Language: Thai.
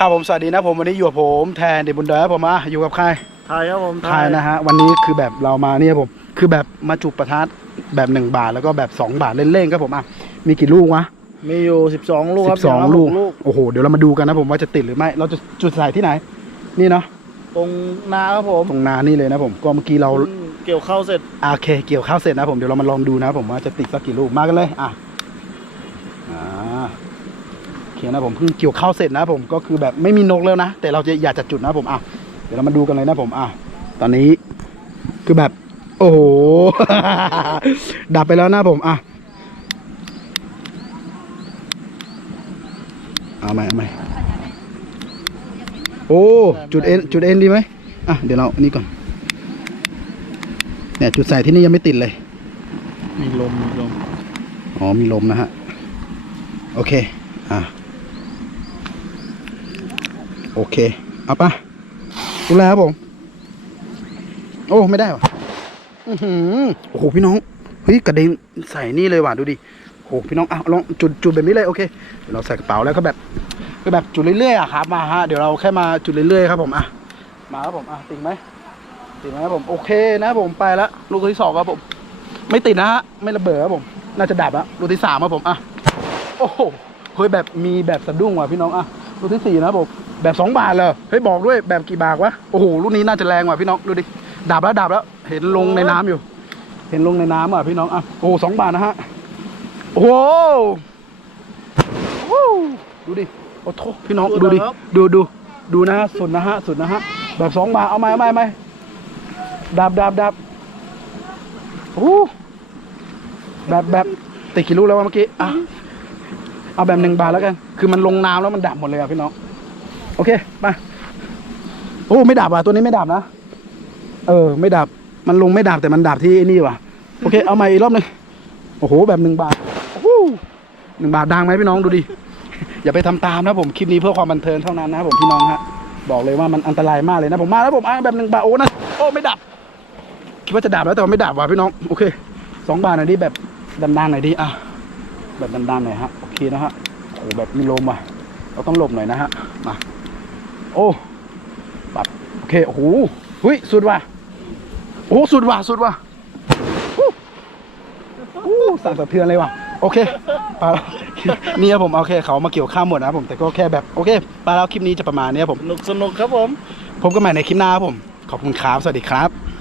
ครับผมสวัสดีนะผมวันนี้อยู่กับผมแทนเดบุญเดอร์ผมอะอยู่กับใครไทยครับผมไทยนะฮะวันนี้คือแบบเรามาเนี่ยผมคือแบบมาจุดประทัดแบบหนึ่งบาทแล้วก็แบบสองบาทเล่นๆครับผมอะมีกี่ลูกวะมีอยู่ 12 ลูกสิครับบสองย่าะลูกหลูกโอ้โหเดี๋ยวเรามาดูกันนะผมว่าจะติดหรือไม่ เราจะจุดใส่ที่ไหน นี่เนาะตรงนาครับผมตรงนานี่เลยนะผมก็เมื่อกี้เราพิ่งเกี่ยวเข้าวเสร็จอะโอเค เกี่ยวข้าวเสร็จนะผมเดี๋ยวเรามาลองดูนะผมว่าจะติดสักกี่ลูกมากันเลยอะอ่า โอเคนะผมเพิ่งเกี่ยวข้าวเสร็จนะผมก็คือแบบไม่มีนกแล้วนะ แต่เราจะอยากจะจุดนะผมอะเดี๋ยวเรามาดูกันเลยนะผมอะตอนนี้คือแบบ โอ้โห ดับไปแล้วนะผมอะเอาใหม่เอาใหม่โอ้จุดเอ็นจุดเอ็นดีไหมอะเดี๋ยวเราอันนี้ก่อนเนี่ยจุดใส่ที่นี่ยังไม่ติดเลย มีลมมีลมอ๋อมีลมนะฮะ โอเค อะ โอเค เอาปะดูแลครับผม โอ้ ไม่ได้ว่ะอือหือโอ้โห พี่น้อง เฮ้ย กระเด็นใส่นี่เลยว่ะ ดูดิโอ้โหพี่น้องอะลองจุดจุดแบบนี้เลย โอเค เราใส่กระเป๋าแล้วก็แบบก็แบบจุดเรื่อยๆอะครับ มาฮะ เดี๋ยวเราแค่มาจุดเรื่อยๆครับผม อะ มาครับผม อะ ติดไหมติดไหมครับผม โอเคนะผม ไปแล้วลูกที่สองครับผม ไม่ติดนะฮะ ไม่ระเบิดครับผม น่าจะดับแล้วลูกที่สามครับผม อะ โอ้โห เฮ้ยแบบมีแบบสะดุ้งว่ะพี่น้อง อะ ลูกที่สี่นะบผมแบบสองบาทเลยเฮ้ยบอกด้วยแบบกี่บาทวะโอ้โหลูกนี้น่าจะแรงว่ะพี่น้องดูดิดับแล้วดับแล้ว เห็นลงในน้ำอยู่ เห็นลงในน้ำอะพี่น้องอะโอ้สองบาทนะฮะโอ้โหดูดิโอ้โถพี่น้องดูดิดูดูดูนะฮะสุดนะฮะสุดนะฮะแบบสองบาทเอาไหมเอาไหมเอาไหมดับดับดับโอ้แบบแบบติดกี่ลูกแล้วเมื่อกี้อะ เอาแบบหนึ่งบาทแล้วกัน คือมันลงน้ำแล้วมันดับหมดเลยอะพี่น้อง โอเคมาโอ้ไม่ดับอะตัวนี้ไม่ดับนะ เออ ไม่ดับ มันลงไม่ดับแต่มันดับที่นี่ว่ะ โอเค เอาใหม่อีกรอบหนึงโอ้โห แบบหนึ่งบาทโอ้โหหนึ่งบาทดังไหมพี่น้องดูดิ อย่าไปทำตามนะผม คลิปนี้เพื่อความบันเทิงเท่านั้นนะผมพี่น้องฮะ บอกเลยว่ามันอันตรายมากเลยนะ ผมมาแล้วผมอะแบบหนึ่งบาทโอ้นะโอ้ไม่ดับ คิดว่าจะดับแล้วแต่ว่าไม่ดับว่ะพี่น้อง โอเคสองบาทหน่อยดิแบบดันๆหน่อยดิ อะ แบบดันๆหน่อยฮะ เคนะฮะโอ้แบบมีลมอะเราต้องหลบหน่อยนะฮะมาโอ้ปับโอเคโอ้โหเฮ้ยสุดว่ะโอ้สุดว่ะสุดว่ะฮู้ฮู้สั่นสะเทือนเลยว่ะโอเคไปแล้วนี่ครับผมโอเคเขามาเกี่ยวข้ามหมดนะครับผมแต่ก็แค่แบบโอเคไปแล้วคลิปนี้จะประมาณนี้ครับผมสนุกสนุกครับผมพบกันใหม่ในคลิปหน้าครับผม ขอบคุณครับ สวัสดีครับ